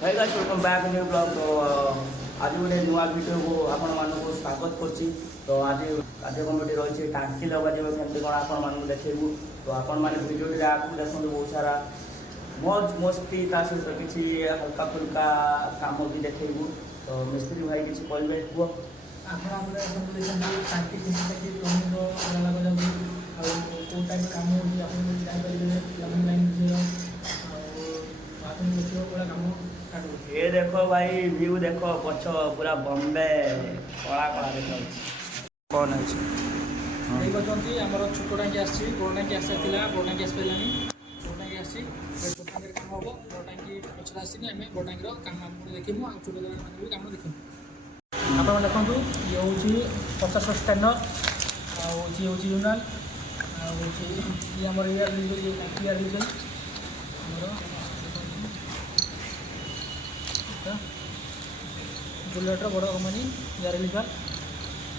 Hey guys, welcome back to new vlog. तो आज गोटे नुआ भिडियो को आपण मानक स्वागत करछि। तो आज कार्यक्रमटी रही टांकी लगा जब केमती कौन आपण मानक देखू। तो आपण मैंने भिडियो आगे देखते बहुत सारा मौज मस्ती ता सहित किसी हल्का फुल्का काम भी देखू। तो मिस्त्री भाई किसी कहबे कुह टांकी टाइम काम ये देखो भाई व्यू देखो पछ पूरा बॉम्बे कला कला देखो कौन है देखते आमर छोट टांकी आसी बड़ टांकी आसार बड़ टांकी आस पारानी छोट टांकी आसी छोट टांकी कम हम बड़ टांकी पचर आसी आम बड़ टांकी कम देखू आ छोट भी कम देखू आप देखो ये हूँ 50 स्टैंडर्ड आए हूँ यूनाल आमर इयर रिलीज बुलेट बड़ कंपानी यार लिखा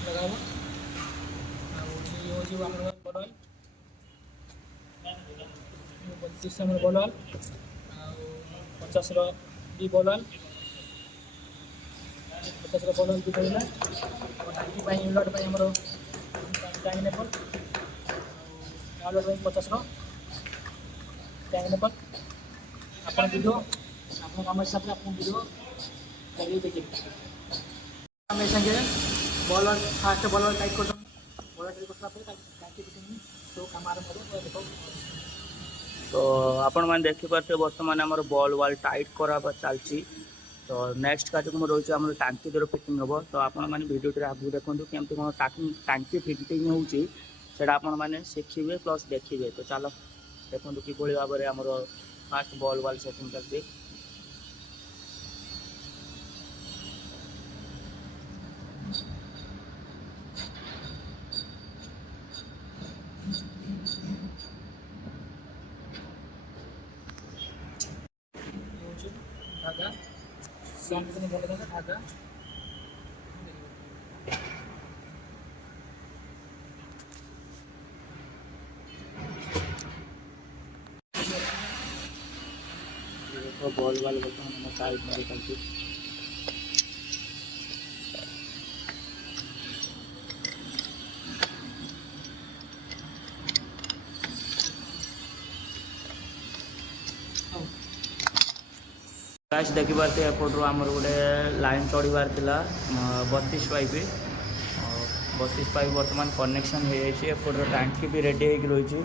लगा बल 32 बल 50 भी बल 50 बल भी पड़ा टांकी इनलट आमर tank nipple outlet 50 tank nipple आप वीडियो आप कम हिसाब से आप वीडियो चलिए देखिए संगे बल फास्ट बल टाइट कर बल टाइट कर तो कम आरंभ देखो। तो आपण मैंने देखिपे बर्तमान आम बल वाल टाइट करा चलती। तो नेक्स्ट कार्यक्रम रही है टांकी द्वारा फिटिंग हम। तो आपण मैंने भिडियो आगे देखूँ केमती कौन टांकी फिटिंग होटा आपण मैंने शिखे प्लस देखिए। तो चलो देखो कि भाव में आम फास्ट बल वाल सेटिंग चलती। धागा बल धागा बॉल वाल साइड में चलती। गाइस देखि पारते एपटू आमर गोटे लाइन चढ़ार था 32 पाइप 32 पाइप बर्तमान कनेक्शन हो जाए। टांकी भी रेडी हो रही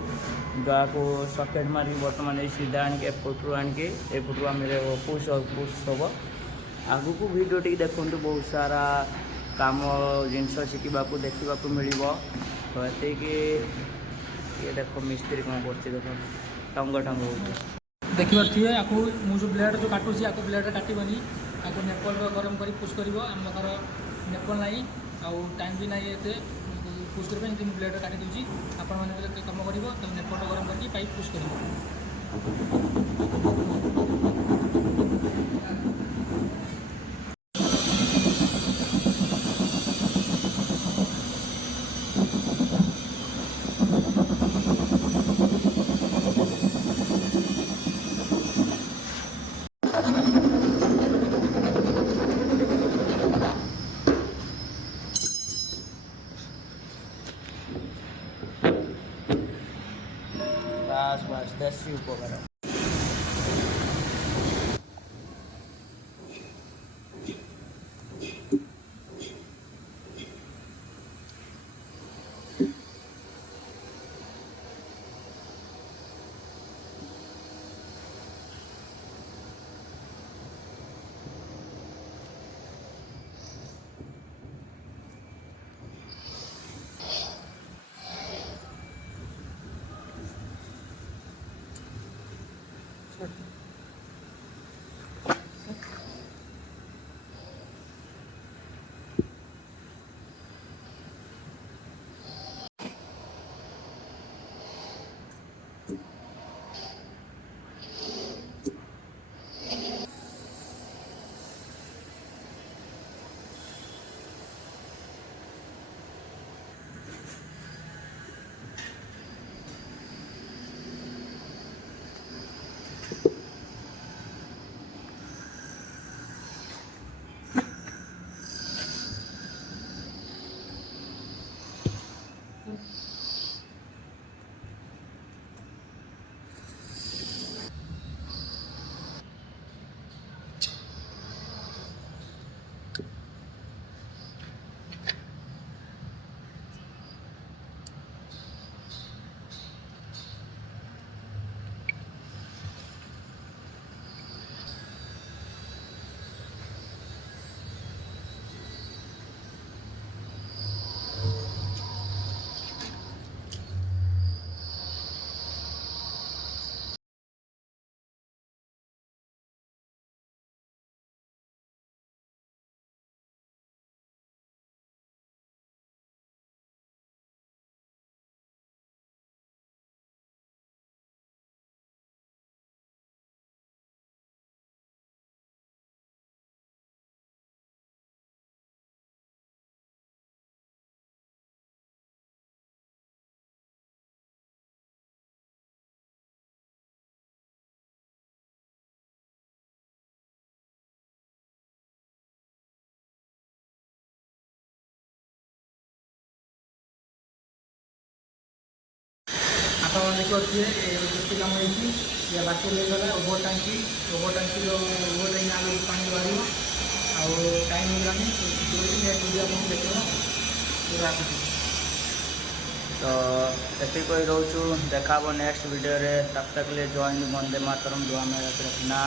जहाँ को सकेट मारी बर्तमान सीधा आणिक एपटू आणिक एपटू आम पुश हम आगू को वीडियो टी देखु बहुत सारा काम जिनस शिखा देखा मिल। तो ये देखो मिस्त्री कौन कर देख टंग टंग हो देखिए आपको मुझे जो ब्लेड जो काटुची आपको ब्लेड काटबनी आपको नेपल गरम कर पुश कर आम पाखर नेपल ना आउ टाइम भी ना ये पुश करके ब्लेड काटी दूसरी आपण मैंने कम कर नेपल गरम करके पाइप पुश कर बस देसी उपकार। ଆପଣ ଦେଖିପାରୁଥିବେ ଯେତେ କାମ ହେଇଛି ଇଏ ବାକି ହେଇଗଲା ଓଭର ଟାଙ୍କି ଓଭର ଟାଙ୍କି ଆଗକୁ ପାଣି ବାହାରିବ ଆଉ ଟାଇମ୍ ହେଇଗଲାଣି ନେକ୍ସଟ ଭିଡ଼ିଓ ଆପଣଙ୍କୁ ଦେଖିବ ପୁରା तो एति कही रोचु देखा नेक्स्ट वीडियो रे तब तक ले जॉइन वंदे मातरम दुआ में रखना।